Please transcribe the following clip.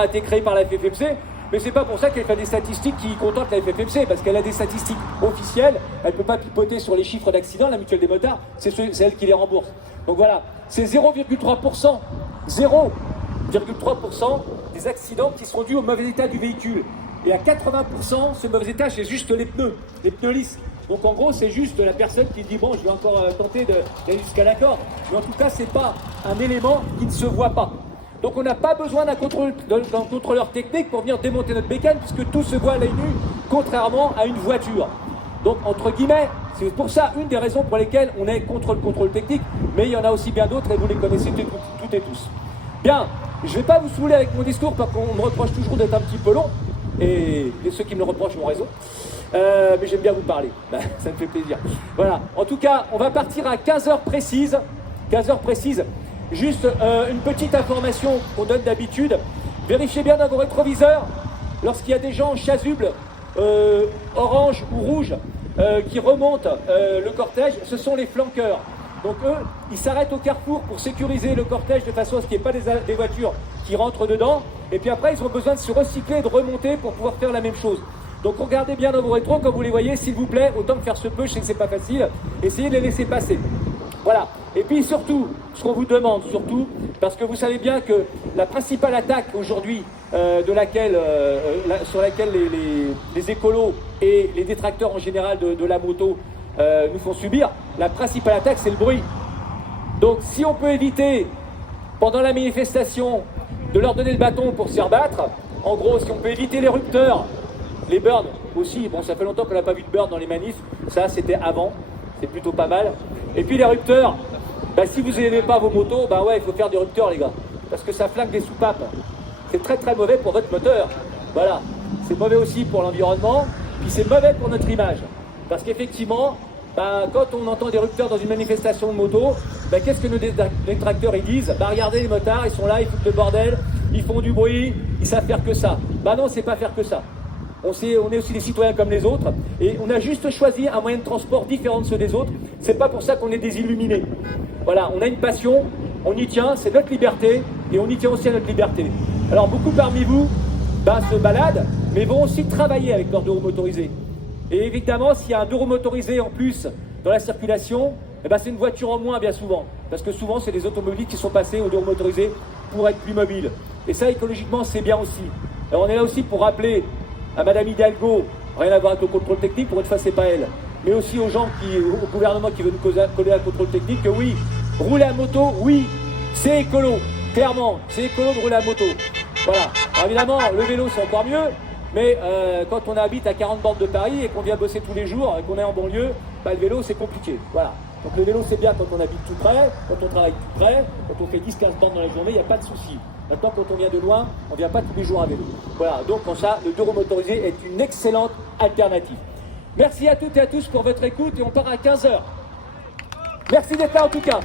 a été créée par la FFMC, mais c'est pas pour ça qu'elle fait des statistiques qui contentent la FFMC, parce qu'elle a des statistiques officielles, elle ne peut pas pipoter sur les chiffres d'accidents, la mutuelle des motards, c'est elle qui les rembourse. Donc voilà, c'est 0,3%, 0,3% des accidents qui seront dus au mauvais état du véhicule. Et à 80%, ce mauvais état, c'est juste les pneus lisses. Donc en gros, c'est juste la personne qui dit, bon, je vais encore tenter d'aller jusqu'à l'accord. Mais en tout cas, c'est pas un élément qui ne se voit pas. Donc on n'a pas besoin d'un contrôleur technique pour venir démonter notre bécane, puisque tout se voit à l'œil nu, contrairement à une voiture. Donc entre guillemets, c'est pour ça une des raisons pour lesquelles on est contre le contrôle technique, mais il y en a aussi bien d'autres et vous les connaissez toutes et tous. Bien, je ne vais pas vous saouler avec mon discours parce qu'on me reproche toujours d'être un petit peu long, et ceux qui me le reprochent ont raison. Mais j'aime bien vous parler, ça me fait plaisir. Voilà, en tout cas, on va partir à 15h précises. 15h précises. Juste une petite information qu'on donne d'habitude. Vérifiez bien dans vos rétroviseurs, lorsqu'il y a des gens en chasuble, orange ou rouge, qui remontent le cortège, ce sont les flanqueurs. Donc eux, ils s'arrêtent au carrefour pour sécuriser le cortège de façon à ce qu'il n'y ait pas des voitures qui rentrent dedans. Et puis après, ils ont besoin de se recycler et de remonter pour pouvoir faire la même chose. Donc regardez bien dans vos rétros, quand vous les voyez, s'il vous plaît, autant que faire se peut, je sais que c'est pas facile, essayez de les laisser passer. Voilà. Et puis surtout, ce qu'on vous demande, surtout, parce que vous savez bien que la principale attaque aujourd'hui sur laquelle les écolos et les détracteurs en général de la moto nous font subir, la principale attaque, c'est le bruit. Donc si on peut éviter, pendant la manifestation, de leur donner le bâton pour se faire battre, en gros, si on peut éviter les rupteurs, les burns aussi, bon, ça fait longtemps qu'on n'a pas vu de burn dans les manifs, ça c'était avant, c'est plutôt pas mal. Et puis les rupteurs, si vous n'aimez pas vos motos, ouais, il faut faire des rupteurs les gars, parce que ça flingue des soupapes. C'est très très mauvais pour votre moteur. Voilà, c'est mauvais aussi pour l'environnement, puis c'est mauvais pour notre image. Parce qu'effectivement, quand on entend des rupteurs dans une manifestation de moto, qu'est-ce que nos détracteurs ils disent? Regardez les motards, ils sont là, ils foutent le bordel, ils font du bruit, ils savent faire que ça. Non, c'est pas faire que ça. On est aussi des citoyens comme les autres, et on a juste choisi un moyen de transport différent de ceux des autres. C'est pas pour ça qu'on est des illuminés. Voilà, on a une passion, on y tient, c'est notre liberté, et on y tient aussi à notre liberté. Alors beaucoup parmi vous se baladent, mais vont aussi travailler avec leur deux roues motorisées. Et évidemment, s'il y a un deux roues motorisé en plus dans la circulation, c'est une voiture en moins bien souvent. Parce que souvent, c'est des automobilistes qui sont passés aux deux roues motorisées pour être plus mobiles. Et ça, écologiquement, c'est bien aussi. Alors on est là aussi pour rappeler à Madame Hidalgo, rien à voir avec le contrôle technique, pour une fois c'est pas elle, mais aussi aux gens au gouvernement qui veut nous coller un contrôle technique, que oui, rouler à moto, oui, c'est écolo, clairement, c'est écolo de rouler à moto. Voilà. Alors évidemment, le vélo c'est encore mieux, mais quand on habite à 40 bornes de Paris et qu'on vient bosser tous les jours et qu'on est en banlieue, le vélo c'est compliqué. Voilà. Donc le vélo c'est bien quand on habite tout près, quand on travaille tout près, quand on fait 10-15 bornes dans la journée, il n'y a pas de souci. Maintenant, quand on vient de loin, on ne vient pas tous les jours à vélo. Voilà, donc pour ça, le deux roues motorisé est une excellente alternative. Merci à toutes et à tous pour votre écoute et on part à 15h. Merci d'être là en tout cas.